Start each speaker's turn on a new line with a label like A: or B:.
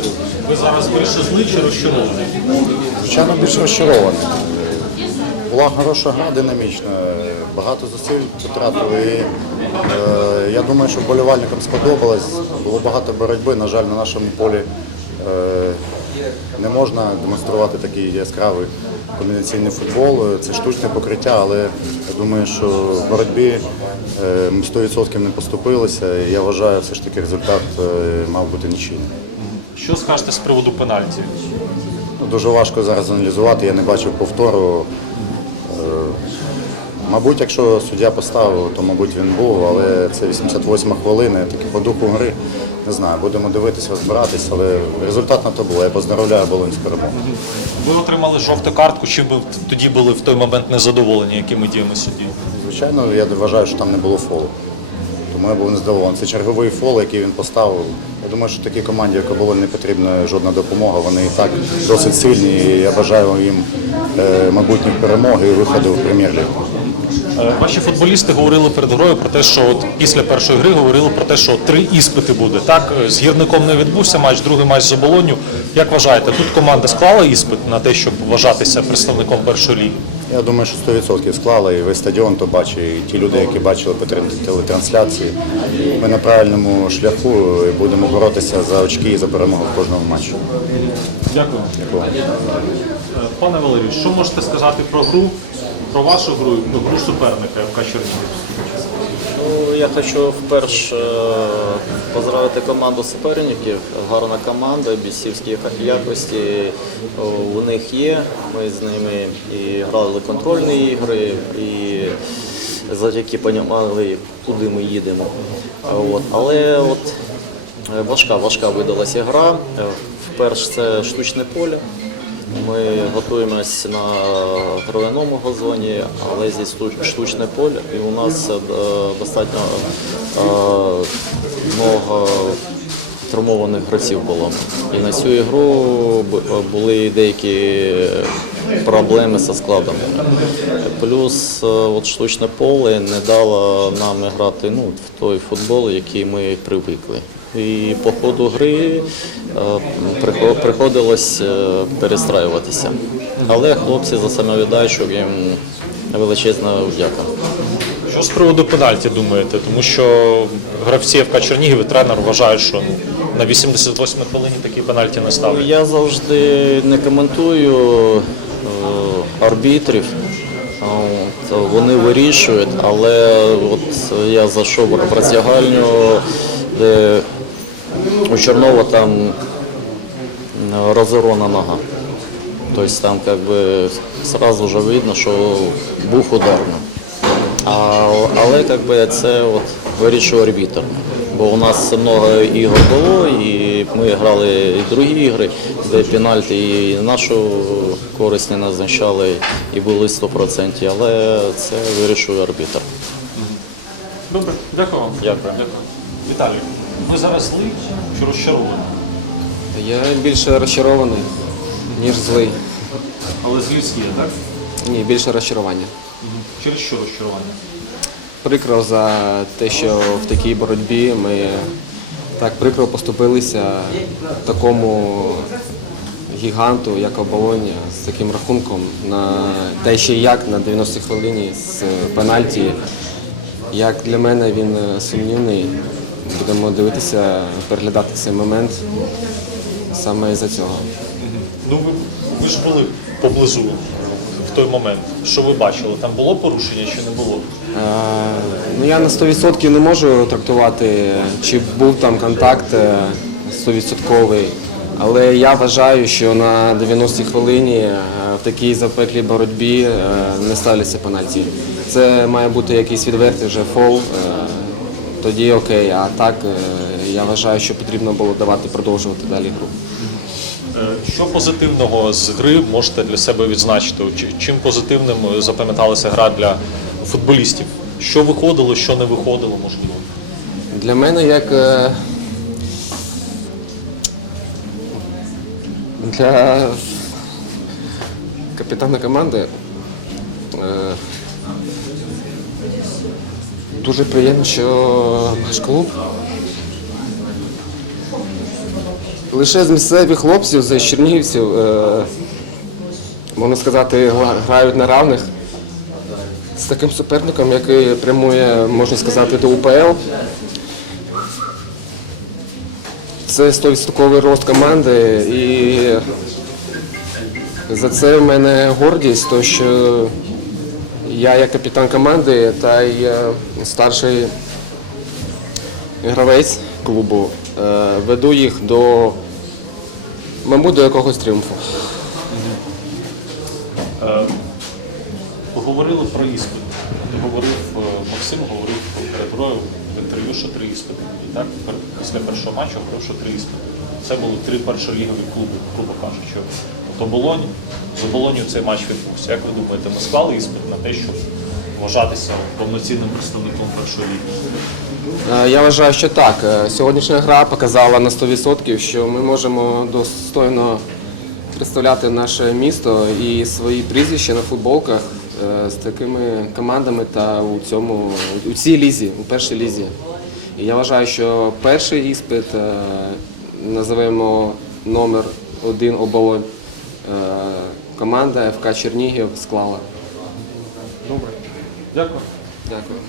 A: гру. Ви зараз більше зли чи розчаровані?
B: Звичайно, більш розчарований. Була хороша гра, динамічна, багато зусиль потратили. І, е, я думаю, що вболівальникам сподобалось. Було багато боротьби. На жаль, на нашому полі е, не можна демонструвати такий яскравий комбінаційний футбол. Це штучне покриття, але я думаю, що в боротьбі е, ми 100% не поступилися. І я вважаю, все ж таки результат мав бути нічийний.
A: Що скажете з приводу пенальті?
B: Ну, Дуже важко зараз аналізувати, я не бачив повтору. Е, Мабуть, якщо суддя поставив, то мабуть він був, але це 88 хвилина, таки по духу гри. Не знаю, будемо дивитися, розбиратись, але результат на то було. Я поздравляю Болонську перемогу.
A: Ви отримали жовту картку, чи ви тоді були в той момент незадоволені, якими діями судді?
B: Звичайно, я вважаю, що там не було фолу. Тому я був незадоволений. Це черговий фол, який він поставив. Я думаю, що такій команді, як Оболонь, не потрібна жодна допомога. Вони і так досить сильні. І я бажаю їм е, майбутніх перемог і виходу в прем'єр-лігу.
A: Е, Ваші футболісти говорили перед грою про те, що от після першої гри говорили про те, що три іспити буде. Так, Е, з гірником не відбувся матч, другий матч з оболонню. Як вважаєте, тут команда склала іспит на те, щоб вважатися представником першої ліги?
B: Я думаю, що 100% склала і весь стадіон то бачить, і ті люди, які бачили по телетрансляції. Ми на правильному шляху і будемо боротися за очки і за перемогу в кожному матчі.
A: Дякую.
B: Дякую.
A: Е, Пане Валерію, що можете сказати про гру, про вашу гру і про гру суперника яка Чернігів?
C: Ну, я хочу вперше е, поздравити команду суперників. Гарна команда, бійцівські якості у них є. Ми з ними і грали контрольні ігри, і завдяки понімали, куди ми їдемо. От. Але от е, важка, важка видалася гра. Е, Вперше це штучне поле. Ми готуємось на травяному газоні, але здесь штучне поле, і у нас е, достатньо е, много травмованих гравців було. І на цю ігру були деякі проблеми зі складами. Плюс е, от штучне поле не дало нам грати ну, в той футбол, який ми привикли. І по ходу гри е, приходилось е, перестраюватися. Але хлопці за самовіддачу їм величезна вдяка.
A: Що з приводу пенальті думаєте? Тому що гравці ФК Чернігів і тренер вважають, що ну, на 88 хвилині такі пенальті не ставлять.
C: Я завжди не коментую арбітрів. Вони вирішують, але от я зайшов в роздягальню, де у Чорнова там розорвана нога. Тобто там как би сразу вже видно, що був ударно. А, але как би, це от вирішує арбітр. Бо у нас багато ігор було, і ми грали і другі ігри, де пенальті і нашу користь не назначали, і були 100%, але це вирішує арбітр.
A: Добре, дякую вам.
C: Дякую.
A: Віталій, ви зараз зли чи розчаровані?
D: Я більше розчарований, ніж злий.
A: Але злість є, так?
D: Ні, більше розчарування.
A: Через що розчарування?
D: Прикро за те, що в такій боротьбі ми так прикро поступилися такому гіганту, як оболоня, з таким рахунком на те, ще як на 90-й хвилині з пенальті. Як для мене він сумнівний. Будемо дивитися, переглядати цей момент саме із-за цього.
A: Ну ви, ж були поблизу той момент. Що ви бачили? Там було порушення чи не було?
D: Е, Ну, я на 100% не можу трактувати, чи був там контакт е, 100%, але я вважаю, що на 90-й хвилині е, в такій запеклій боротьбі е, не ставляться пенальті. Це має бути якийсь відвертий вже фол, е, тоді окей, а так е, я вважаю, що потрібно було давати продовжувати далі гру.
A: Е, Що позитивного з гри можете для себе відзначити? Чим позитивним запам'яталася гра для футболістів? Що виходило, що не виходило, можливо?
D: Для мене як е, для капітана команди е, дуже приємно, що наш клуб лише з місцевих хлопців, з чернігівців, е, можна сказати, грають на равних. З таким суперником, який прямує, можна сказати, до УПЛ. Це 100% рост команди. І за це в мене гордість, то що я як капітан команди та й е, старший гравець клубу веду їх до, мабуть, до якогось тріумфу.
A: Говорили про іспит. Говорив е, Максим, говорив перед грою в інтерв'ю, що три іспити. І так після першого матчу говорив, що три іспити. Це були три першолігові клуби, грубо кажучи. Тобто Болонь, з Оболонью цей матч відбувся. Як ви думаєте, ми склали іспит на те, щоб вважатися повноцінним представником першої ліги?
D: Е, Я вважаю, що так. Е, Сьогоднішня гра показала на 100%, що ми можемо достойно представляти наше місто і свої прізвища на футболках е, з такими командами та у цьому у цій лізі, у першій лізі. І я вважаю, що перший іспит називаємо номер один оболонь. Команда ФК Чернігів склала.
A: Добре. Дякую.
D: Дякую.